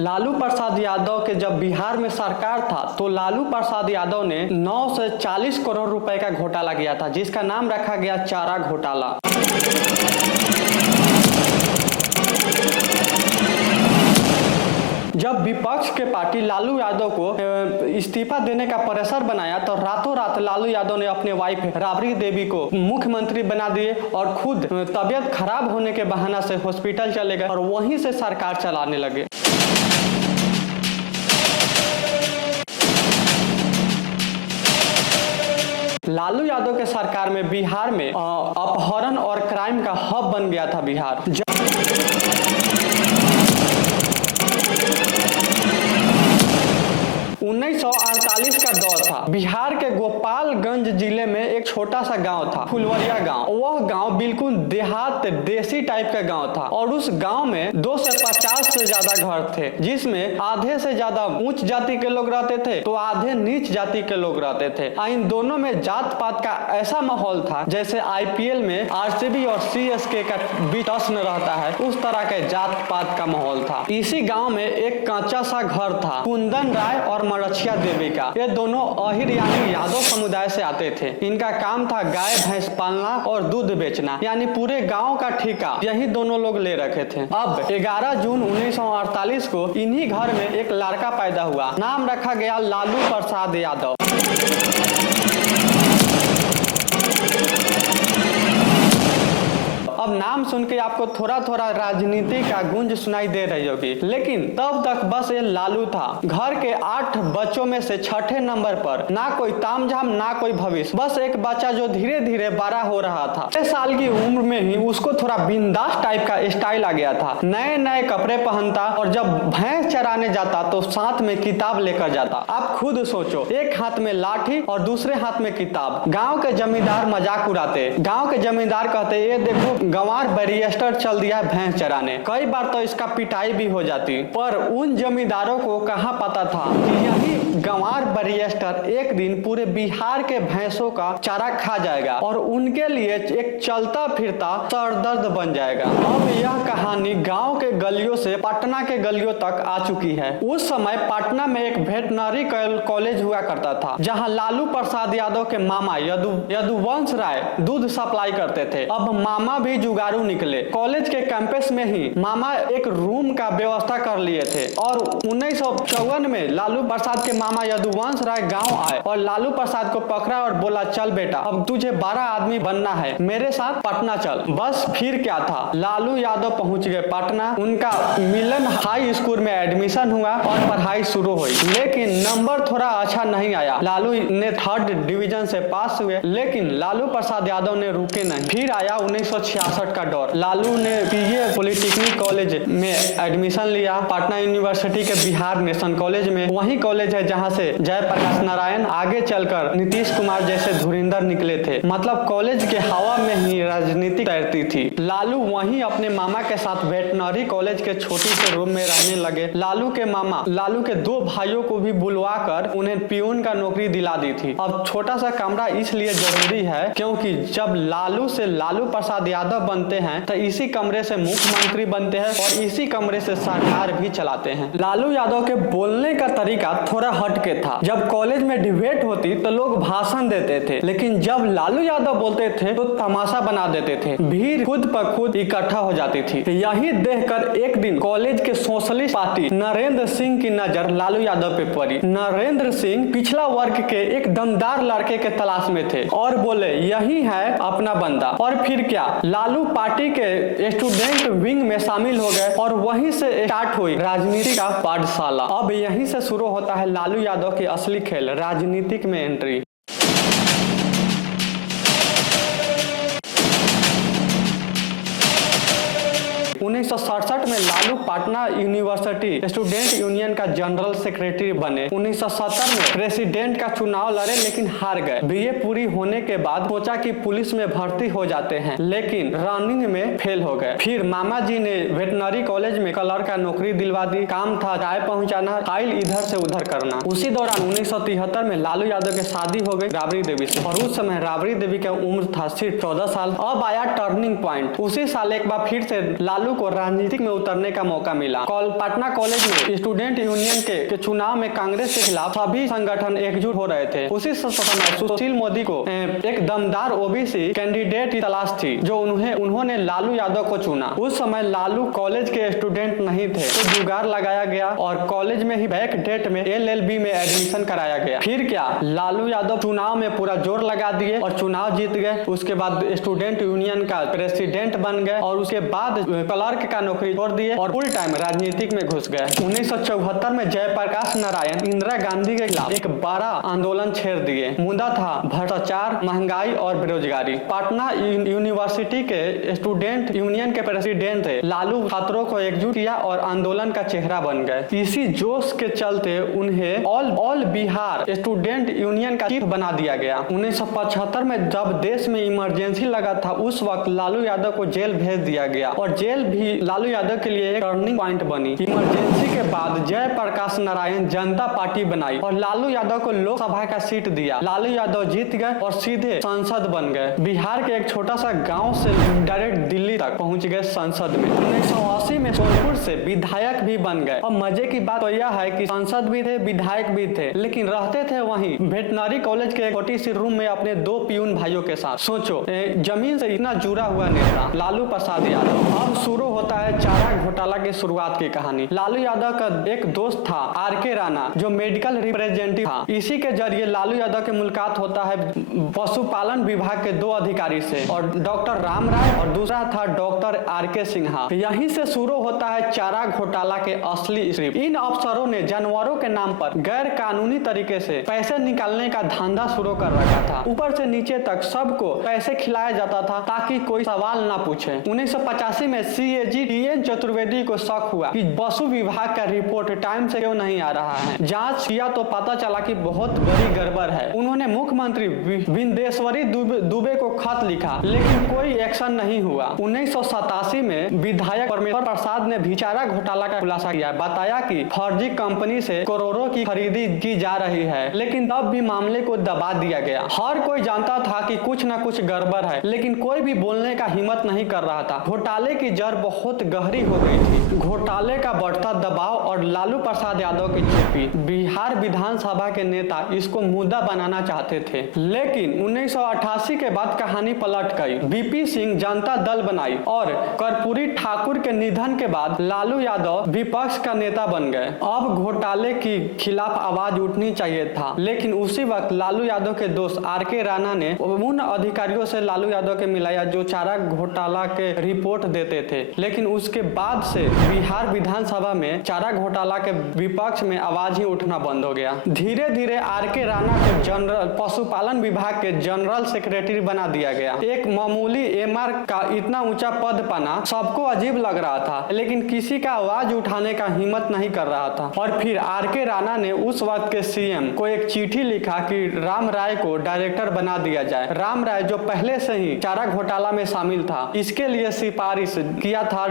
लालू प्रसाद यादव के जब बिहार में सरकार था तो लालू प्रसाद यादव ने 9 से 40 करोड़ रुपए का घोटाला किया था, जिसका नाम रखा गया चारा घोटाला। जब विपक्ष के पार्टी लालू यादव को इस्तीफा देने का प्रेशर बनाया तो रातों रात लालू यादव ने अपने वाइफ राबड़ी देवी को मुख्यमंत्री बना दिए और खुद तबियत खराब होने के बहाना से हॉस्पिटल चले गए और वहीं से सरकार चलाने लगे। लालू यादव के सरकार में बिहार में अपहरण और क्राइम का हब बन गया था बिहार। 1948 का दौर था। बिहार के गोपालगंज जिले में एक छोटा सा गांव था, फुलवरिया गांव। वह गांव बिल्कुल देहात देसी टाइप का गांव था और उस गांव में 2 से 50 से ज्यादा घर थे, जिसमें आधे से ज्यादा उच्च जाति के लोग रहते थे तो आधे नीच जाति के लोग रहते थे। इन दोनों में जात पात का ऐसा माहौल था जैसे IPL में RCB और CSK का बीच टसन रहता है, उस तरह के जात पात का माहौल था। इसी गाँव में एक कच्चा सा घर था, कुंदन राय और मरछिया देवी का। ये दोनों अहिर यानी यादव समुदाय से आते थे। इनका काम था गाय भैंस पालना और दूध बेचना, यानी पूरे गांव का ठेका यही दोनों लोग ले रखे थे। अब 11 जून 1948 को इन्हीं घर में एक लड़का पैदा हुआ, नाम रखा गया लालू प्रसाद यादव। अब नाम सुन के आपको थोड़ा थोड़ा राजनीति का गूंज सुनाई दे रही होगी, लेकिन तब तक बस ये लालू था। घर के 8 बच्चों में से 6ठे नंबर पर, ना कोई तामझाम ना कोई भविष्य, बस एक बच्चा जो धीरे धीरे बड़ा हो रहा था। 6 साल की उम्र में ही उसको थोड़ा बिंदास टाइप का स्टाइल आ गया था। नए नए कपड़े पहनता और जब भैंस चराने जाता तो साथ में किताब लेकर जाता। आप खुद सोचो, एक हाथ में लाठी और दूसरे हाथ में किताब। गाँव के जमींदार मजाक उड़ाते। गाँव के जमींदार कहते ये देखो गंवार बैरिस्टर चल दिया है भैंस चराने। कई बार तो इसका पिटाई भी हो जाती, पर उन जमींदारों को कहाँ पता था कि यही गंवार बैरिस्टर एक दिन पूरे बिहार के भैंसों का चारा खा जाएगा और उनके लिए एक चलता फिरता सरदर्द बन जाएगा। अब यह कहानी गांव के गलियों से पटना के गलियों तक आ चुकी है। उस समय पटना में एक वेटनरी कॉलेज हुआ करता था, जहां लालू प्रसाद यादव के मामा यदुवंश राय दूध सप्लाई करते थे। अब मामा भी जुगाड़ू निकले। कॉलेज के कैंपस में ही मामा एक रूम का व्यवस्था कर लिए थे और 1954 में लालू प्रसाद के मामा यदुवंश राय गांव आए और लालू प्रसाद को पकड़ा और बोला चल बेटा, अब तुझे 12 आदमी बनना है, मेरे साथ पटना चल। बस फिर क्या था, लालू यादव पहुंच गए पटना। उनका मिलन हाई स्कूल में एडमिशन हुआ और पढ़ाई शुरू हुई, लेकिन नंबर थोड़ा अच्छा नहीं आया। लालू ने 3rd डिवीजन से पास हुए, लेकिन लालू प्रसाद यादव ने रुके नहीं। फिर आया 1966 का दौर। लालू ने PA पॉलिटेक्निक कॉलेज में एडमिशन लिया, पटना यूनिवर्सिटी के बिहार नेशनल कॉलेज में। वही कॉलेज है जहां से जयप्रकाश नारायण आगे चलकर नीतीश कुमार जैसे धुरिंधर निकले थे। मतलब कॉलेज के हवा में ही राजनीति तैरती थी। लालू वहीं अपने मामा के साथ वेटनरी कॉलेज के छोटी से रूम में रहने लगे। लालू के मामा लालू के 2 भाइयों को भी बुलवा कर उन्हें पियून का नौकरी दिला दी थी। अब छोटा सा कमरा इसलिए जरूरी है क्योंकि जब लालू से लालू प्रसाद यादव बनते हैं तो इसी कमरे से मुख्यमंत्री बनते हैं और इसी कमरे से सरकार भी चलाते हैं। लालू यादव के बोलने का तरीका थोड़ा हटके था। जब कॉलेज में डिबेट होती तो लोग भाषण देते थे, लेकिन जब लालू यादव बोलते थे तो तमाशा बना देते थे। भीड़ खुद पर खुद इकट्ठा हो जाती थी। यही देखकर एक दिन कॉलेज के सोशलिस्ट पार्टी नरेंद्र सिंह की नजर लालू यादव पे पड़ी। नरेंद्र सिंह पिछला वर्ग के एक दमदार लड़के के तलाश में थे और बोले यही है अपना बंदा। और फिर क्या, लालू पार्टी के स्टूडेंट विंग में शामिल हो गए और वहीं से स्टार्ट हुई राजनीति का पाठशाला। अब यहीं से शुरू होता है लालू यादव की असली खेल, राजनीतिक में एंट्री। 1967 में Lalu Patna university student union का जनरल सेक्रेटरी बने। 1970 में प्रेसिडेंट का चुनाव लड़े लेकिन हार गए। BA पूरी होने के बाद सोचा कि पुलिस में भर्ती हो जाते हैं, लेकिन रनिंग में फेल हो गए। फिर मामा जी ने वेटनरी कॉलेज में क्लर्क का नौकरी दिलवा दी। काम था चाय पहुंचाना, फाइल इधर से उधर करना। उसी दौरान 1973 में लालू यादव की शादी हो गई राबड़ी देवी से और उस समय राबड़ी देवी का उम्र था सिर्फ 14 साल। अब आया टर्निंग पॉइंट। उसी साल एक बार फिर से लालू लालू को राजनीतिक में उतरने का मौका मिला। पटना कॉलेज में स्टूडेंट यूनियन के चुनाव में कांग्रेस के खिलाफ सभी संगठन एकजुट हो रहे थे। उसी समय सुशील मोदी को एक दमदार ओबीसी कैंडिडेट की तलाश थी, जो उन्होंने लालू यादव को चुना। उस समय लालू कॉलेज के स्टूडेंट नहीं थे, तो जुगाड़ लगाया गया और कॉलेज में ही बैक डेट में LLB में एडमिशन कराया गया। फिर क्या, लालू यादव चुनाव में पूरा जोर लगा दिए और चुनाव जीत गए। उसके बाद स्टूडेंट यूनियन का प्रेसिडेंट बन गए और उसके बाद क्लर्क का नौकरी छोड़ दिए और फुल टाइम राजनीतिक में घुस गए। 1974 में जयप्रकाश नारायण इंदिरा गांधी के खिलाफ एक बड़ा आंदोलन छेड़ दिए। मुद्दा था भ्रष्टाचार, महंगाई और बेरोजगारी। पटना यूनिवर्सिटी के स्टूडेंट यूनियन के प्रेसिडेंट थे लालू छात्रों को एकजुट किया और आंदोलन का चेहरा बन गए। इसी जोश के चलते उन्हें ऑल बिहार स्टूडेंट यूनियन का चीफ बना दिया गया। 1975 में जब देश में इमरजेंसी लगा था, उस वक्त लालू यादव को जेल भेज दिया गया और जेल भी लालू यादव के लिए एक टर्निंग पॉइंट बनी। इमरजेंसी के बाद जयप्रकाश नारायण जनता पार्टी बनाई और लालू यादव को लोकसभा का सीट दिया। लालू यादव जीत गए और सीधे सांसद बन गए। बिहार के एक छोटा सा गांव से डायरेक्ट दिल्ली तक पहुंच गए संसद में। 1980 में सोनपुर से विधायक भी बन गए। और मजे की बात तो यह है कि सांसद भी थे, विधायक भी थे, लेकिन रहते थे वहीं वेटनरी कॉलेज के एक छोटी सी रूम में अपने 2 पियून भाइयों के साथ। सोचो, जमीन से इतना जुड़ा हुआ नेता लालू प्रसाद यादव। अब शुरू होता है चारा घोटाला की शुरुआत की कहानी। लालू यादव का एक दोस्त था RK राणा, जो मेडिकल रिप्रेजेंटेटिव था। इसी के जरिए लालू यादव की मुलाकात होता है पशुपालन विभाग के 2 अधिकारी से, और डॉक्टर राम राय और दूसरा था डॉक्टर RK सिन्हा। यहीं से शुरू होता है चारा घोटाला के असली स्क्रिप्ट। इन अफसरों ने जानवरों के नाम पर गैर कानूनी तरीके से पैसे निकालने का धंधा शुरू कर रखा था। ऊपर से नीचे तक सबको पैसे खिलाया जाता था ताकि कोई सवाल ना पूछे। 1985 में CAG TN चतुर्वेदी को शक हुआ कि पशु विभाग का रिपोर्ट टाइम से क्यों नहीं आ रहा है। जांच किया तो पता चला कि बहुत बड़ी गड़बड़ है। उन्होंने मुख्यमंत्री विंदेश्वरी दुबे को खत लिखा, लेकिन कोई एक्शन नहीं हुआ। 1987 में विधायक परमेश्वर प्रसाद ने भी चारा घोटाला का खुलासा किया। बताया कि फर्जी कंपनी से करोड़ों की खरीदी की जा रही है, लेकिन तब भी मामले को दबा दिया गया। हर कोई जानता था कि कुछ न कुछ गड़बड़ है, लेकिन कोई भी बोलने का हिम्मत नहीं कर रहा था। घोटाले की जड़ बहुत गहरी हो गई थी। घोटाले का बढ़ता दबाव और लालू प्रसाद यादव की चुप्पी। बिहार विधानसभा के नेता इसको मुद्दा बनाना चाहते थे, लेकिन 1988 के बाद कहानी पलट गई। VP सिंह जनता दल बनाई और कर्पूरी ठाकुर के निधन के बाद लालू यादव विपक्ष का नेता बन गए। अब घोटाले के खिलाफ आवाज उठनी चाहिए था, लेकिन उसी वक्त लालू यादव के दोस्त RK राणा ने उन अधिकारियों से लालू यादव के मिलाया जो चारा घोटाला के रिपोर्ट देते थे। लेकिन उसके बाद से बिहार विधानसभा में चारा घोटाला के विपक्ष में आवाज ही उठना बंद हो गया। धीरे धीरे RK राणा को जनरल पशुपालन विभाग के जनरल सेक्रेटरी बना दिया गया। एक मामूली MR का इतना ऊंचा पद पाना सबको अजीब लग रहा था, लेकिन किसी का आवाज उठाने का हिम्मत नहीं कर रहा था। और फिर RK राणा ने उस वक्त के CM को एक चिट्ठी लिखा कि राम राय को डायरेक्टर बना दिया जाए। राम राय जो पहले से ही चारा घोटाला में शामिल था, इसके लिए सिफारिश किया था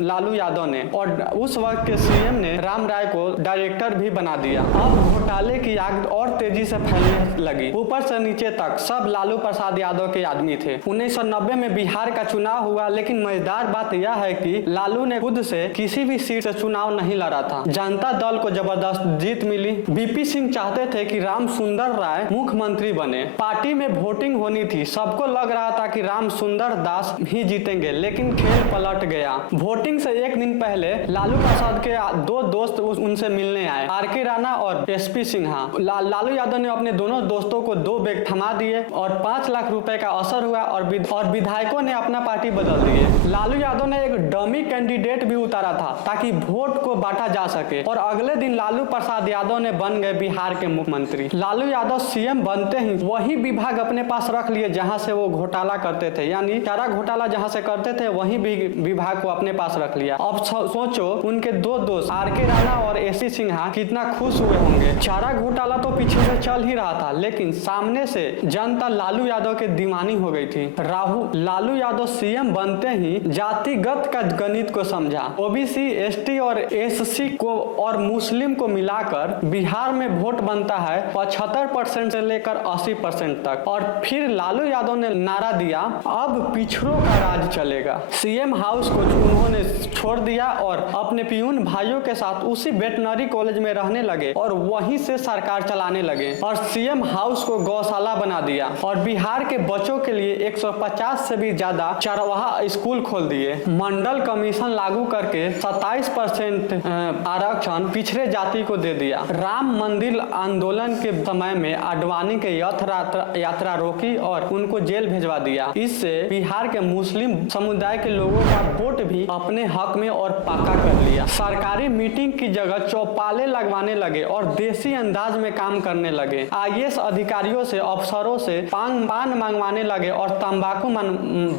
लालू यादव ने, और उस वक्त के CM ने राम राय को डायरेक्टर भी बना दिया। अब घोटाले की आग और तेजी से फैलने लगी। ऊपर से नीचे तक सब लालू प्रसाद यादव के आदमी थे। 1990 में बिहार का चुनाव हुआ, लेकिन मजेदार बात यह है कि लालू ने खुद से किसी भी सीट से चुनाव नहीं लड़ा था। जनता दल को जबरदस्त जीत मिली। VP सिंह चाहते थे कि राम सुंदर राय मुख्यमंत्री बने। पार्टी में वोटिंग होनी थी, सबको लग रहा था कि राम सुंदर दास ही जीतेंगे, लेकिन खेल पलट गया। वोटिंग से एक दिन पहले लालू प्रसाद के 2 दोस्त उनसे मिलने आए, RK राणा और SP सिन्हा। लालू यादव ने अपने दोनों दोस्तों को 2 बैग थमा दिए और 5 लाख रुपए का असर हुआ और विधायकों ने अपना पार्टी बदल दिए। लालू यादव ने एक डमी कैंडिडेट भी उतारा था ताकि वोट को बांटा जा सके, और अगले दिन लालू प्रसाद यादव ने बन गए बिहार के मुख्यमंत्री। लालू यादव CM बनते ही वही विभाग अपने पास रख लिए जहां से वो घोटाला करते थे, यानी चारा घोटाला जहां से करते थे वही विभाग को अपने पास रख लिया। अब सोचो उनके 2 दोस्त RK राणा और SP सिन्हा कितना खुश हुए होंगे। चारा घोटाला तो पीछे से चल ही रहा था, लेकिन सामने से जनता लालू यादव के दीवानी हो गई थी। लालू यादव CM बनते ही जातिगत का गणित को समझा। OBC, ST और SC को और मुस्लिम को मिलाकर बिहार में वोट बनता है 75% से लेकर 80% तक। और फिर लालू यादव ने नारा दिया, अब पिछड़ों का राज चलेगा। CM हाउस हाउस को उन्होंने छोड़ दिया और अपने पियून भाइयों के साथ उसी वेटनरी कॉलेज में रहने लगे और वहीं से सरकार चलाने लगे और सीएम हाउस को गौशाला बना दिया और बिहार के बच्चों के लिए 150 से भी ज्यादा चरवाहा स्कूल खोल दिए। मंडल कमीशन लागू करके 27% आरक्षण पिछड़े जाति को दे दिया। राम मंदिर आंदोलन के समय में आडवाणी के यात्रा रोकी और उनको जेल भेजवा दिया। इससे बिहार के मुस्लिम समुदाय के लोगों का वोट भी अपने हक में और पक्का कर लिया। सरकारी मीटिंग की जगह चौपाले लगवाने लगे और देसी अंदाज में काम करने लगे। आईएएस अधिकारियों से अफसरों से पान मंगवाने लगे और तंबाकू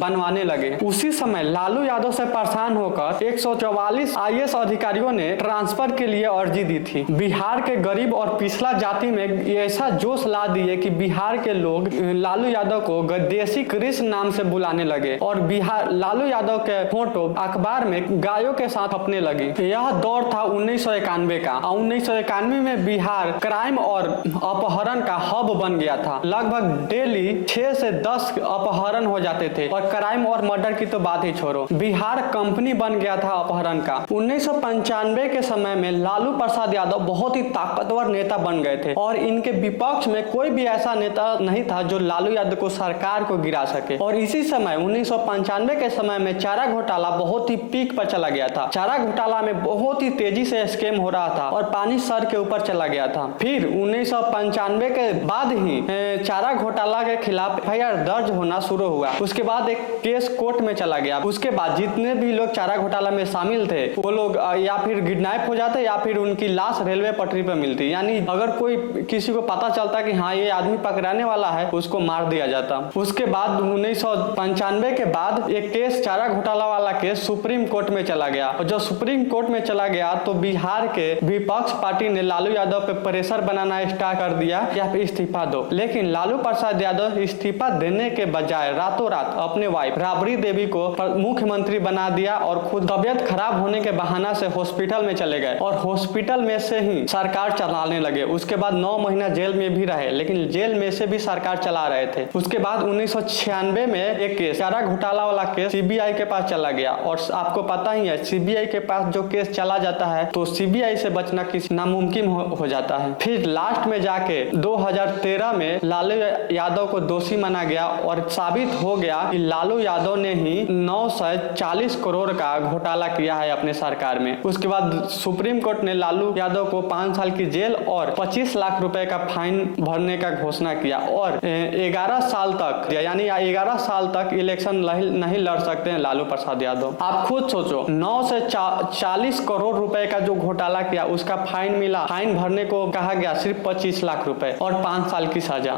बनवाने लगे। उसी समय लालू यादव से परेशान होकर 144 आईएएस अधिकारियों ने ट्रांसफर के लिए अर्जी दी थी। बिहार के गरीब और पिछड़ा जाति में ऐसा जोश ला दिए कि बिहार के लोग लालू यादव को देसी कृष्ण नाम से बुलाने लगे और बिहार लालू यादव के फोटो अखबार में गायों के साथ अपने लगी। यह दौर था 1991 का। 1991 में बिहार क्राइम और अपहरण का हब बन गया था। लगभग डेली 6 से 10 अपहरण हो जाते थे और क्राइम और मर्डर की तो बात ही छोड़ो, बिहार कंपनी बन गया था अपहरण का। 1995 के समय में लालू प्रसाद यादव बहुत ही ताकतवर नेता बन गए थे और इनके विपक्ष में कोई भी ऐसा नेता नहीं था जो लालू यादव को सरकार को गिरा सके। और इसी समय 1995 के समय में चारा घोटाला बहुत ही पीक पर चला गया था। चारा घोटाला में बहुत ही तेजी से स्कैम हो रहा था और पानी सर के ऊपर चला गया था। फिर 1995 के बाद ही चारा घोटाला के खिलाफ एफआईआर दर्ज होना शुरू हुआ। उसके बाद एक केस कोर्ट में चला गया। उसके बाद जितने भी लोग चारा घोटाला में शामिल थे वो लोग या फिर किडनैप हो जाते या फिर उनकी लाश रेलवे पटरी पर मिलती। यानी अगर कोई किसी को पता चलता कि हाँ ये आदमी पकड़ाने वाला है, उसको मार दिया जाता। उसके बाद 1995 के बाद एक केस चारा घोटाला वाला केस सुप्रीम कोर्ट में चला गया और जब सुप्रीम कोर्ट में चला गया तो बिहार के विपक्ष पार्टी ने लालू यादव पे प्रेशर बनाना स्टार्ट कर दिया कि आप इस्तीफा दो। लेकिन लालू प्रसाद यादव इस्तीफा देने के बजाय रातों रात अपने वाइफ राबड़ी देवी को मुख्यमंत्री बना दिया और खुद तबियत खराब होने के बहाना से हॉस्पिटल में चले गए और हॉस्पिटल में से ही सरकार चलाने लगे। उसके बाद 9 महीना जेल में भी रहे, लेकिन जेल में से भी सरकार चला रहे थे। उसके बाद 1996 में एक केस चारा घोटाला वाला केस सीबीआई के पास चला गया और आपको पता ही है सीबीआई के पास जो केस चला जाता है तो सीबीआई से बचना किसी नामुमकिन हो जाता है। फिर लास्ट में जाके 2013 में लालू यादव को दोषी माना गया और साबित हो गया कि लालू यादव ने ही 940 करोड़ का घोटाला किया है अपने सरकार में। उसके बाद सुप्रीम कोर्ट ने लालू यादव को 5 साल की जेल और 25 लाख रुपए का फाइन भरने का घोषणा किया और 11 साल तक यानी 11 साल तक इलेक्शन नहीं लड़ सकते हैं लालू प्रसाद यादव। आप खुद सोचो, 9 से 40 करोड़ रुपए का जो घोटाला किया उसका फाइन मिला, फाइन भरने को कहा गया सिर्फ 25 लाख रुपए और 5 साल की सजा।